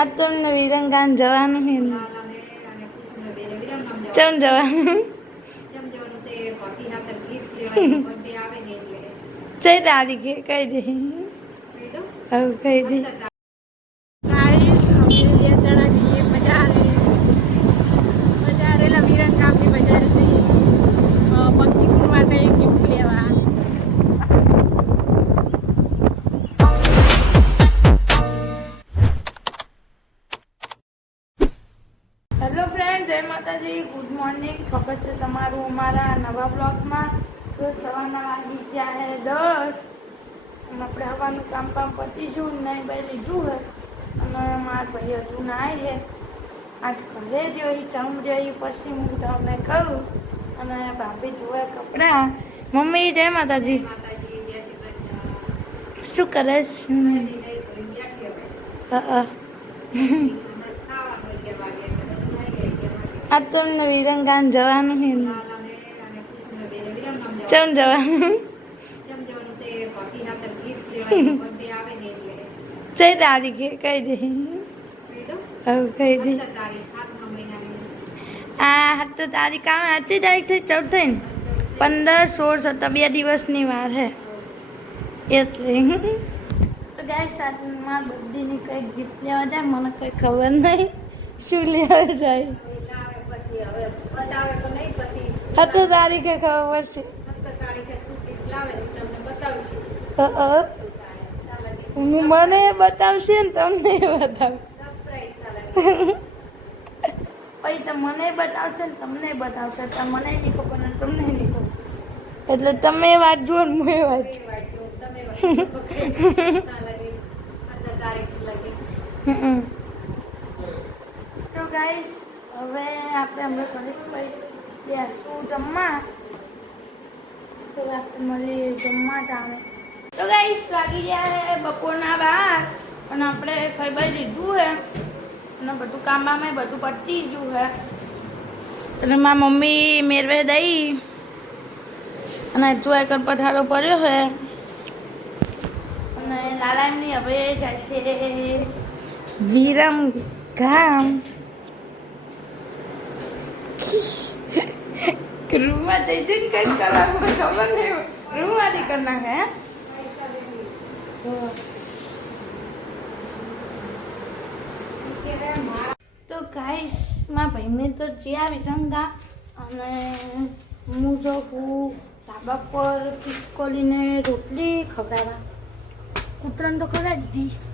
આ તમને વિરંગામ જવાનું છે ચમ જવાનું ચઈ તારીખે કહી દે હવે કહી દે હેલો ફ્રેન્ડ, જય માતાજી, ગુડ મોર્નિંગ. સ્વાગત છે તમારું અમારા નવા બ્લોગમાં. તો સવારના વાગી ગયા હે 10 અને આપણે હવાનું કામ પતી ગયું, નહીં ભાઈ લીધું હે અને મારા ભાઈ હજુ નાય છે. આજ ઘરે જોઈ ચાઉં જઈ પછી હું તમને કહું અને ભાભી જોવે કપડાં. મમ્મી જય માતાજી. શું કરે છે? આ તમને વિરંગામ જવાનું છે ચમ જવાનું ચઈ તારીખે કહી દે હવે કહી દે આ 7 તારીખ આવે. 8 તારીખથી 14 થઈને 15, 16, 17 2 દિવસની વાર હે એટલે તો ગાઈસ મારા બર્થડેની કંઈક ગિફ્ટ લેવા જાય, મને કંઈ ખબર નહીં શું લેવા જાય. 7 તારીખે ખબર પડશે. મને બતાવશે ને તમને બતાવશે પછી તો મને બતાવશે ને તમને બતાવશે. તો મને નહીં ખબર ને તમને નહીં ખબર, એટલે તમે વાત જુઓ ને હું વાત તો ગાઈસ હવે આપણે હમણાં ઘરે બેસું જમવા, તો આપણે મળીએ જમવા ટાણે. તો ગાઈસ વાગી ગયા હે બપોરના 12 અને આપણે ખાઈ બાઈ લીધું હે અને બધું કામ બામે બધું પતી ગયું હે અને મારી મમ્મી મેરવે દઈ અને હજુ એક પથારો પડ્યો હે અને લાલા એમની હવે જાય છે વિરમગામ. રૂમમાં જઈ જઈને કંઈક કરવાનું ખબર નહીં, રૂમમાંથી કરી નાખે. તો ગાઈસ માં ભાઈને તો જ્યાં વિરંગા અને હું જો હું ધાબા પર ખિસકોલીને રોટલી ખવડાવવા. કૂતરાને તો ખવડાવી દીધી.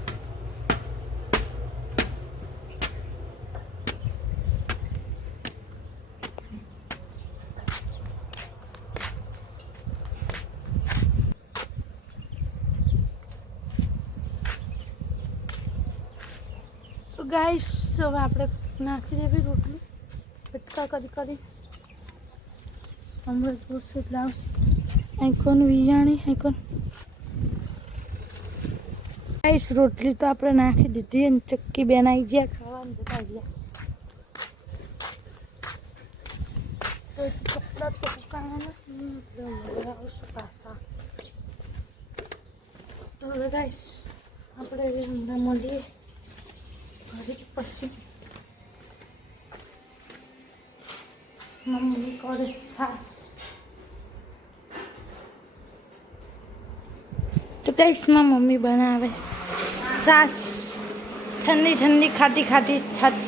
ગાઈસ હવે આપણે નાખી દેવી રોટલી બટકા કરી કરી હમણાં જોશે એટલે આવશે. Icon વિયાણી icon. ગાઈસ રોટલી તો આપણે નાખી દીધી અને ચક્કી બેન આવી ગયા ખાવાનું જતા ગયા. તો કપડા તો સુકાવાના આવશું પાછા. તો ગાઈસ આપણે હમણાં મળીએ ઘરે પછી. મમ્મી કરે સાસ. તો ગાઈસ માં મમ્મી બનાવે સાસ, ઠંડી ઠંડી ખાટી ખાટી છાસ.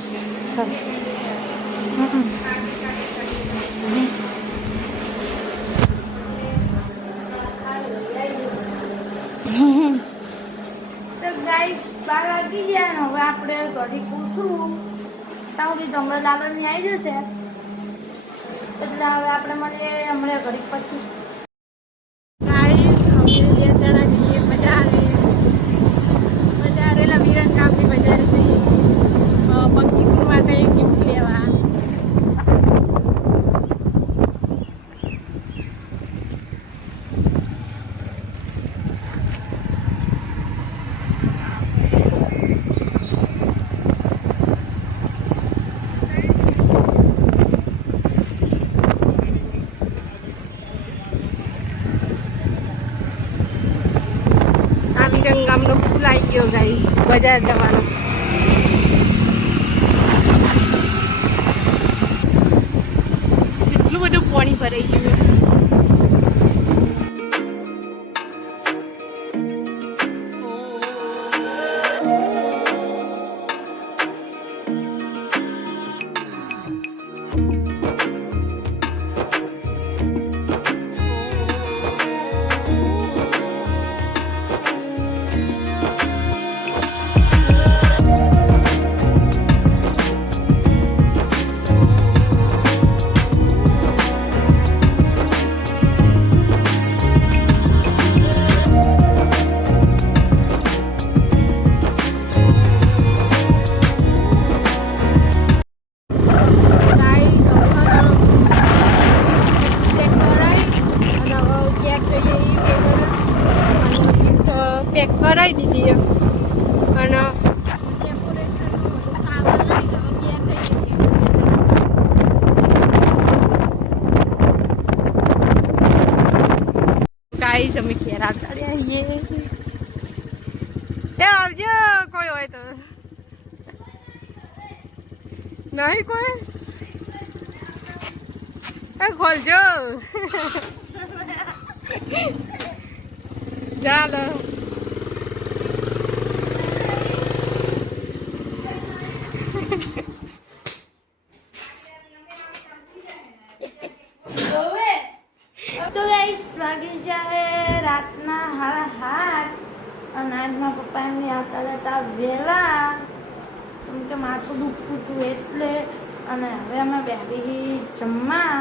તો ગાઈસ 12 વાગી ગયા ને હવે આપણે ઘડી પૂછું ત્યાં સુધી હમણાં લાલની આવી જશે એટલે હવે આપણે મળીએ હમણાં ઘડી પછી. વિરંગામની બજાર પંકી માટે ગિફ્ટ લેવા. વિરંગામનો ફૂલ આવી ગયો ગાઈસ બજાર જવાનો. પાણી ભરાઈ ગયું. પેક કરાવી દીધી અને ગાઈસ અમે ઘેર આવતા આવીએ. એ આવજો કોઈ હોય તો. નહીં કોઈ એ ખોલજો. ચાલો તો ગાઈસ વાગી જાય રાતના 8:30 અને આજમાં પપ્પાને આવતા રહેતા વહેલા જેમ કે માથું દુખતું હતું એટલે. અને હવે અમે બેસી જમવા.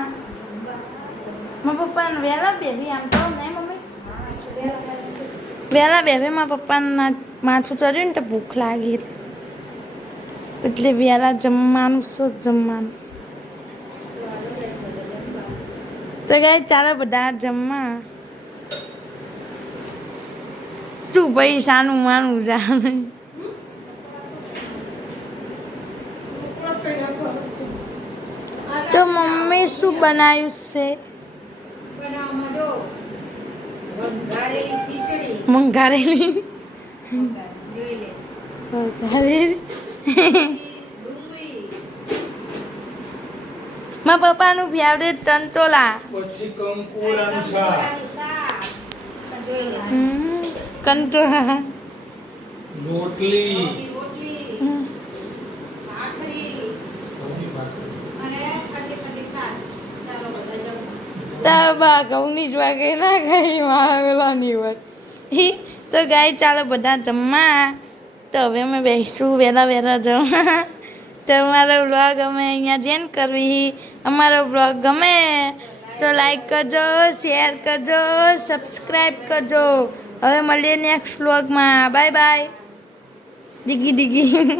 મારા પપ્પાને વહેલા બેસી આમ તો નહીં મમ્મી વહેલા બેસી મારા પપ્પાને માથું ચડ્યું ને તો ભૂખ લાગી એટલે વહેલા જમવાનું શું જમવાનું. તો ગાય ચાલો બધા જમવા. તું પૈસાનું માનું જાણે. તો મમ્મી શું બનાવ્યું છે? મંગારેલી મારા પપ્પાનું ફેવરેટ તંતોલા. પછી કંકુડાનું શાક, કંટોલા રોટલી, તાબા ઘઉંની જ વાગે ના ગઈ વાવેલાની હોય. તો ગાય ચાલો બધા જમવા. તો હવે અમે બેસીશું વહેલા જમવા. તો અમારો બ્લોગ અમે અહીંયા જેન કરવી. અમારો બ્લોગ ગમે તો લાઈક કરજો, શેર કરજો, સબસ્ક્રાઈબ કરજો. હવે મળીએ નેક્સ્ટ બ્લોગમાં. Bye bye. ડીગી ડીગી.